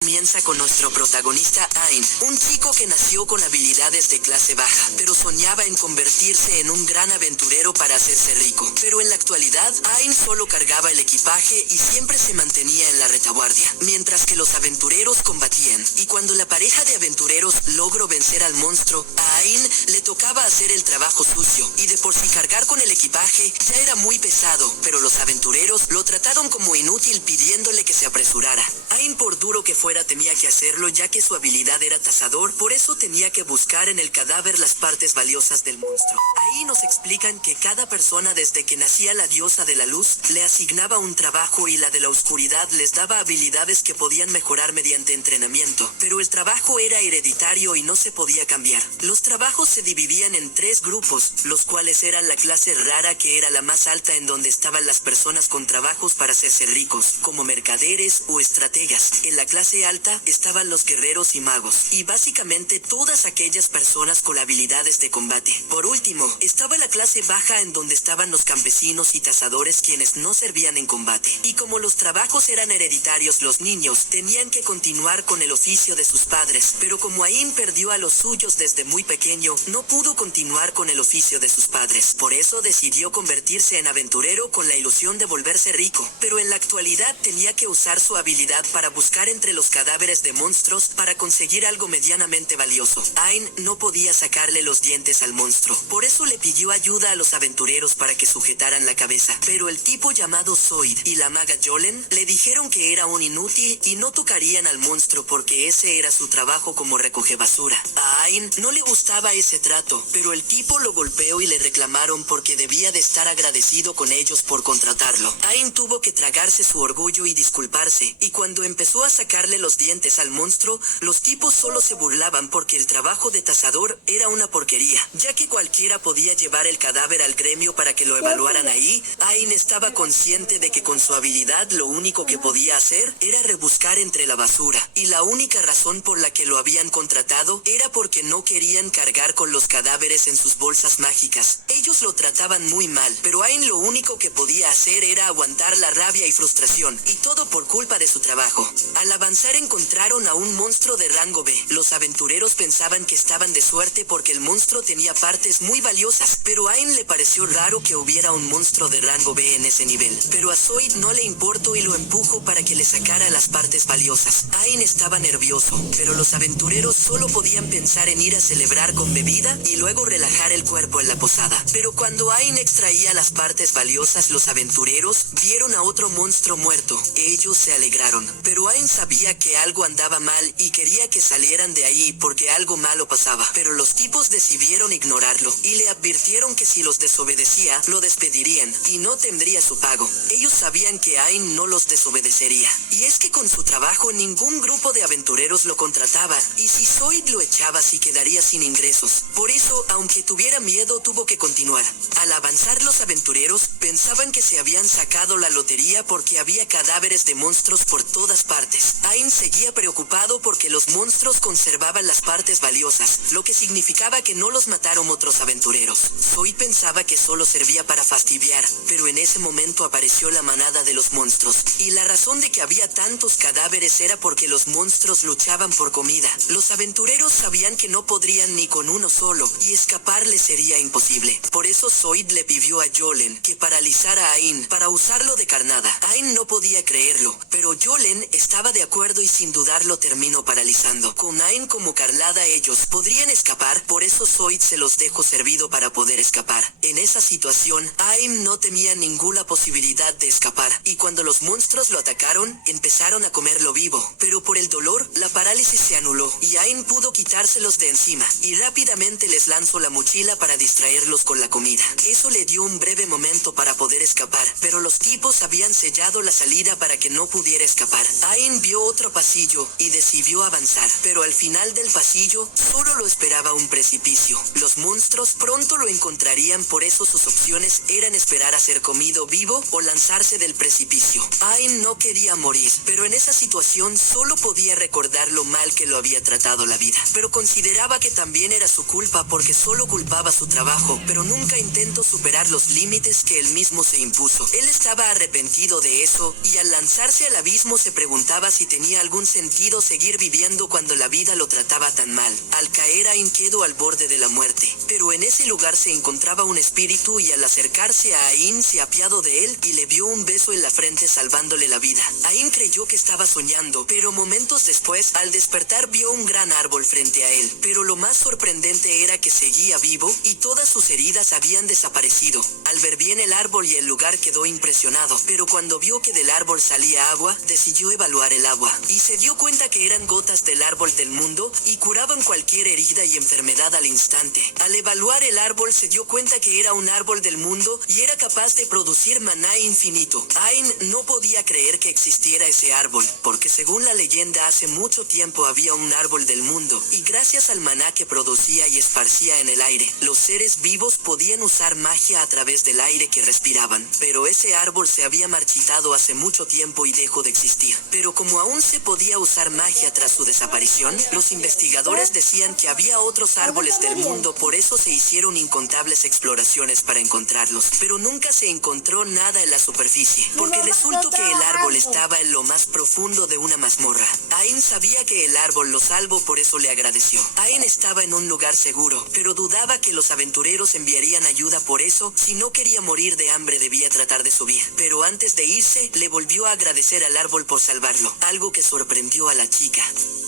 Comienza con nuestro protagonista Ain, un chico que nació con habilidades de clase baja, pero soñaba en convertirse en un gran aventurero para hacerse rico. Pero en la actualidad, Ain solo cargaba el equipaje y siempre se mantenía en la retaguardia, mientras que los aventureros combatían. Y cuando la pareja de aventureros logró vencer al monstruo, a Ain le tocaba hacer el trabajo sucio, y de por sí cargar con el equipaje ya era muy pesado, pero los aventureros lo trataron como inútil pidiéndole que se apresurara. Ain, por duro que fuera, tenía que hacerlo ya que su habilidad era cazador, por eso tenía que buscar en el cadáver las partes valiosas del monstruo. Ahí nos explican que cada persona desde que nacía la diosa de la luz le asignaba un trabajo y la de la oscuridad les daba habilidades que podían mejorar mediante entrenamiento, pero el trabajo era hereditario y no se podía cambiar. Los trabajos se dividían en 3 grupos, los cuales eran la clase rara, que era la más alta, en donde estaban las personas con trabajos para hacerse ricos, como mercaderes o estrategas. En la clase alta estaban los guerreros y magos, y básicamente todas aquellas personas con habilidades de combate. Por último, estaba la clase baja, en donde estaban los campesinos y cazadores, quienes no servían en combate. Y como los trabajos eran hereditarios, los niños tenían que continuar con el oficio de sus padres, pero como Ain perdió a los suyos desde muy pequeño, no pudo continuar con el oficio de sus padres. Por eso decidió convertirse en aventurero con la ilusión de volverse rico, pero en la actualidad tenía que usar su habilidad para buscar entre los cadáveres de monstruos para conseguir algo medianamente valioso. Ain no podía sacarle los dientes al monstruo, por eso le pidió ayuda a los aventureros para que sujetaran la cabeza, pero el tipo llamado Zoid y la maga Jolene le dijeron que era un inútil y no tocarían al monstruo porque ese era su trabajo como recogebasura. A Ain no le gustaba ese trato, pero el tipo lo golpeó y le reclamaron porque debía de estar agradecido con ellos por contratarlo. Ain tuvo que tragarse su orgullo y disculparse, y cuando empezó a sacarle los dientes al monstruo, los tipos solo se burlaban porque el trabajo de cazador era una porquería, ya que cualquiera podía llevar el cadáver al gremio para que lo evaluaran ahí. Ain estaba consciente de que con su habilidad lo único que podía hacer era rebuscar entre la basura, y la única razón por la que lo habían contratado era porque no querían cargar con los cadáveres en sus bolsas mágicas. Ellos lo trataban muy mal, pero Ain lo único que podía hacer era aguantar la rabia y frustración, y todo por culpa de su trabajo. Al avanzar encontraron a un monstruo de rango B. Los aventureros pensaban que estaban de suerte porque el monstruo tenía partes muy valiosas, pero a Ain le pareció raro que hubiera un monstruo de rango B en ese nivel. Pero a Zoid no le importó y lo empujó para que le sacara las partes valiosas. Ain estaba nervioso, pero los aventureros solo podían pensar en ir a celebrar con bebida y luego relajar el cuerpo en la posada. Pero cuando Ain extraía las partes valiosas, los aventureros vieron a otro monstruo muerto. Ellos se alegraron, pero Ain sabía que algo andaba mal y quería que salieran de ahí porque algo malo pasaba. Pero los tipos decidieron ignorarlo y le advirtieron que si los desobedecía, lo despedirían y no tendría su pago. Ellos sabían que Ain no los desobedecería, y es que con su trabajo ningún grupo de aventureros lo contrataba, y si Zoid lo echaba se quedaría sin ingresos. Por eso, aunque tuviera miedo, tuvo que continuar. Al avanzar, los aventureros pensaban que se habían sacado la lotería porque había cadáveres de monstruos por todas partes. Ain seguía preocupado porque los monstruos conservaban las partes valiosas, lo que significaba que no los mataron otros aventureros. Zoid pensaba que solo servía para fastidiar, pero en ese momento apareció la manada de los monstruos, y la razón de que había tantos cadáveres era porque los monstruos luchaban por comida. Los aventureros sabían que no podrían ni con uno solo, y escapar les sería imposible. Por eso Zoid le pidió a Jolene que paralizara a Ain para usarlo de carnada. Ain no podía creerlo, pero Jolene estaba de acuerdo y sin dudarlo terminó paralizando. Con Ain como carnada ellos podrían escapar, por eso Zoid se los dejó servido para poder escapar. En esa situación, Ain no tenía ninguna posibilidad de escapar, y cuando los monstruos lo atacaron, empezaron a comerlo vivo. Pero por el dolor, la parálisis se anuló, y Ain pudo quitárselos de encima, y rápidamente les lanzó la mochila para distraerlos con la comida. Eso le dio un breve momento para poder escapar, pero los tipos habían sellado la salida para que no pudiera escapar. Ain vio otro pasillo y decidió avanzar, pero al final del pasillo solo lo esperaba un precipicio. Los monstruos pronto lo encontrarían, por eso sus opciones eran esperar a ser comido vivo o lanzarse del precipicio. Ain no quería morir, pero en esa situación solo podía recordar lo mal que lo había tratado la vida. Pero consideraba que también era su culpa porque solo culpaba su trabajo, pero nunca intentó superar los límites que él mismo se impuso. Él estaba arrepentido de eso, y al lanzarse al abismo se preguntaba si tenía tenía algún sentido seguir viviendo cuando la vida lo trataba tan mal. Al caer, Ain quedó al borde de la muerte. Pero en ese lugar se encontraba un espíritu y al acercarse a Ain se apiadó de él y le dio un beso en la frente salvándole la vida. Ain creyó que estaba soñando, pero momentos después, al despertar vio un gran árbol frente a él. Pero lo más sorprendente era que seguía vivo y todas sus heridas habían desaparecido. Al ver bien el árbol y el lugar quedó impresionado, pero cuando vio que del árbol salía agua, decidió evaluar el agua, y se dio cuenta que eran gotas del árbol del mundo y curaban cualquier herida y enfermedad al instante. Al evaluar el árbol se dio cuenta que era un árbol del mundo y era capaz de producir maná infinito. Ain no podía creer que existiera ese árbol, porque según la leyenda hace mucho tiempo había un árbol del mundo, y gracias al maná que producía y esparcía en el aire, los seres vivos podían usar magia a través del aire que respiraban. Pero ese árbol se había marchitado hace mucho tiempo y dejó de existir. Pero como aún se podía usar magia tras su desaparición, los investigadores decían que había otros árboles del mundo, por eso se hicieron incontables exploraciones para encontrarlos. Pero nunca se encontró nada en la superficie, porque resultó que el árbol estaba en lo más profundo de una mazmorra. Ain sabía que el árbol lo salvó, por eso le agradeció. Ain estaba en un lugar seguro, pero dudaba que los aventureros enviarían ayuda, por eso, si no quería morir de hambre debía tratar de subir. Pero antes de irse, le volvió a agradecer al árbol por salvarlo, algo que sorprendió a la chica.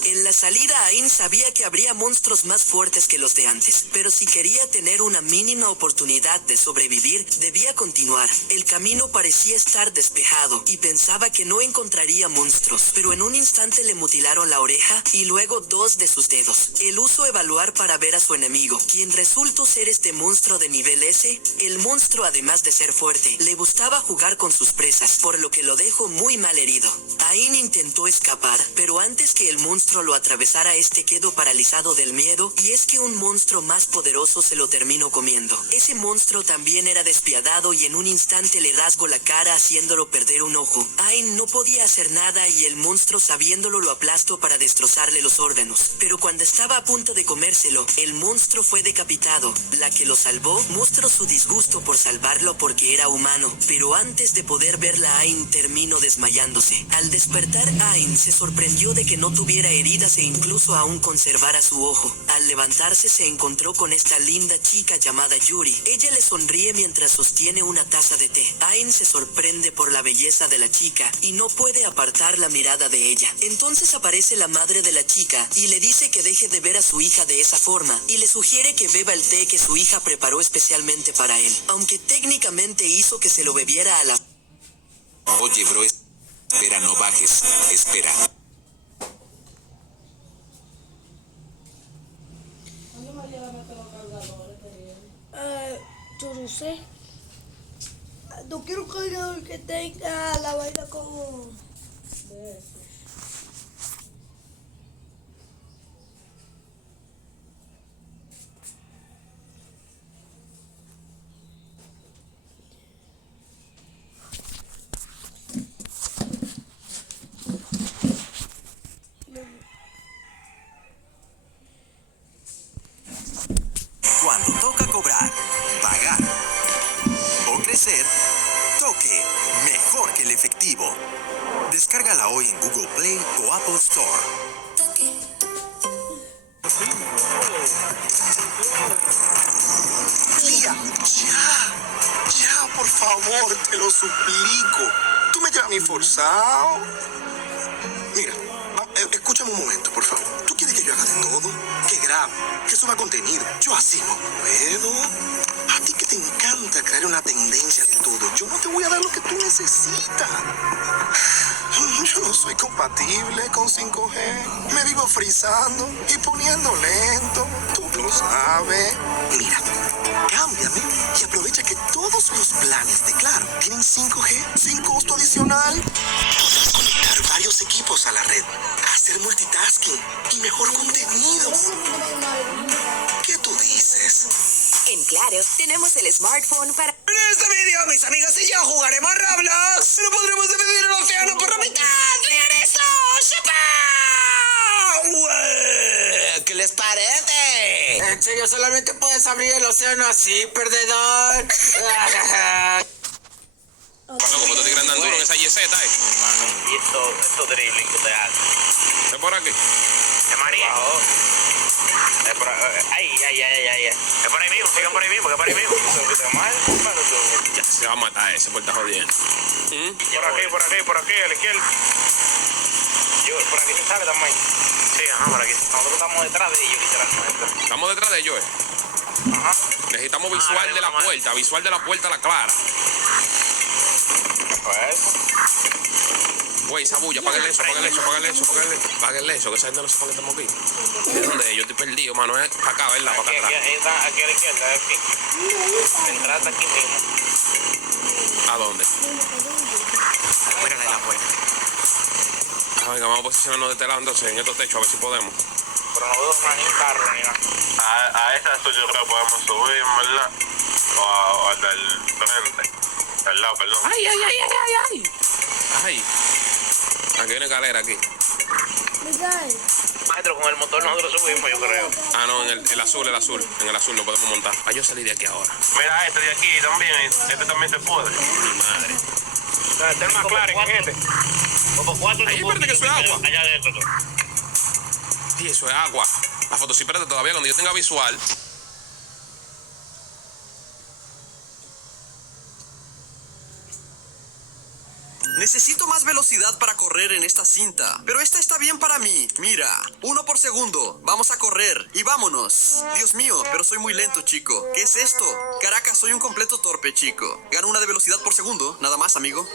En la salida, Ain sabía que habría monstruos más fuertes que los de antes, pero si quería tener una mínima oportunidad de sobrevivir, debía continuar. El camino parecía estar despejado, y pensaba que no encontraría monstruos, pero en un instante le mutilaron la oreja, y luego 2 de sus dedos. Él usó evaluar para ver a su enemigo, quien resultó ser este monstruo de nivel S. El monstruo, además de ser fuerte, le gustaba jugar con sus presas, por lo que lo dejó muy mal herido. Ain intentó escapar, pero antes que el monstruo lo atravesara, este quedó paralizado del miedo, y es que un monstruo más poderoso se lo terminó comiendo. Ese monstruo también era despiadado y en un instante le rasgó la cara haciéndolo perder un ojo. Ain no podía hacer nada y el monstruo, sabiéndolo, lo aplastó para destrozarle los órganos. Pero cuando estaba a punto de comérselo, el monstruo fue decapitado. La que lo salvó mostró su disgusto por salvarlo porque era humano, pero antes de poder verla, Ain terminó desmayándose. Al despertar, Ain se sorprendió de que no tuviera heridas e incluso aún conservara su ojo. Al levantarse se encontró con esta linda chica llamada Yuri. Ella le sonríe mientras sostiene una taza de té. Ain se sorprende por la belleza de la chica y no puede apartar la mirada de ella. Entonces aparece la madre de la chica y le dice que deje de ver a su hija de esa forma y le sugiere que beba el té que su hija preparó especialmente para él, aunque técnicamente hizo que se lo bebiera a la... Oye, bro, espera, no bajes, espera. Yo no sé. No quiero un cargador que tenga la vaina como... Cuando toca cobrar, pagar o crecer, toque mejor que el efectivo. Descárgala hoy en Google Play o Apple Store. Mira, ya, por favor, te lo suplico. Tú me llevas a mí forzado. Mira, escúchame un momento, por favor. ¿Tú quieres que yo haga de todo? Que grabe, que suba contenido. Yo así no puedo. A ti que te encanta crear una tendencia de todo, yo no te voy a dar lo que tú necesitas. Yo no soy compatible con 5G. Me vivo frizando y poniendo lento. Tú lo sabes. Mira, cámbiame y aprovecha que todos los planes de Claro tienen 5G sin costo adicional. Podrás conectar varios equipos a la red, hacer multitasking y mejor contenido. ¿Qué tú dices? En Claro, tenemos el smartphone para... En este video, mis amigos y yo jugaremos Roblox. No podremos dividir el océano por la mitad. ¡Vean eso! ¡Chapa! ¿Qué les parece? ¿En serio solamente puedes abrir el océano así, perdedor? Bueno, como te estoy grandando duro en esa yeseta, Y esto dribbling que te hace. por aquí. De María. Es por ahí mismo, sigan por ahí mismo, que por ahí mismo. Ya se va a matar ese por estar jodiendo. Por aquí, a la izquierda. Yo, por aquí se sale también. Sí, ajá, por aquí. Nosotros estamos detrás de ellos, literalmente. Estamos detrás de ellos, Ajá. Necesitamos visual de la puerta, la clara. Pues. Güey, esa bulla, páguenle eso, que esa gente no sepa que estamos aquí. ¿De dónde? Yo estoy perdido, mano, es para acá, ¿verdad? Para acá atrás. Aquí a la izquierda, aquí. Entrate aquí mismo. ¿A dónde? Mírale la puerta. Ah, venga, vamos a posicionarnos de este lado entonces, en estos techos, a ver si podemos. Pero no veo ni un carro ni nada. A esta yo creo que podemos subir, ¿verdad? O al del frente. Al lado, perdón. ¡Ay! Aquí hay una escalera aquí. Miguel, Maestro, con el motor nosotros subimos, yo creo. Ah, no, en el azul. En el azul lo podemos montar. Ah, yo salí de aquí ahora. Mira este de aquí también. Este también se puede. Mi madre. Este es más claro que este. Como 4 Ay, espérate que eso es agua. allá adentro. Sí, eso es agua. La foto, sí, espérate todavía, cuando yo tenga visual. Necesito más velocidad para correr en esta cinta, pero esta está bien para mí. Mira, 1 por segundo. Vamos a correr y vámonos. Dios mío, pero soy muy lento, chico. ¿Qué es esto? Caracas, soy un completo torpe, chico. Gano 1 de velocidad por segundo, nada más, amigo.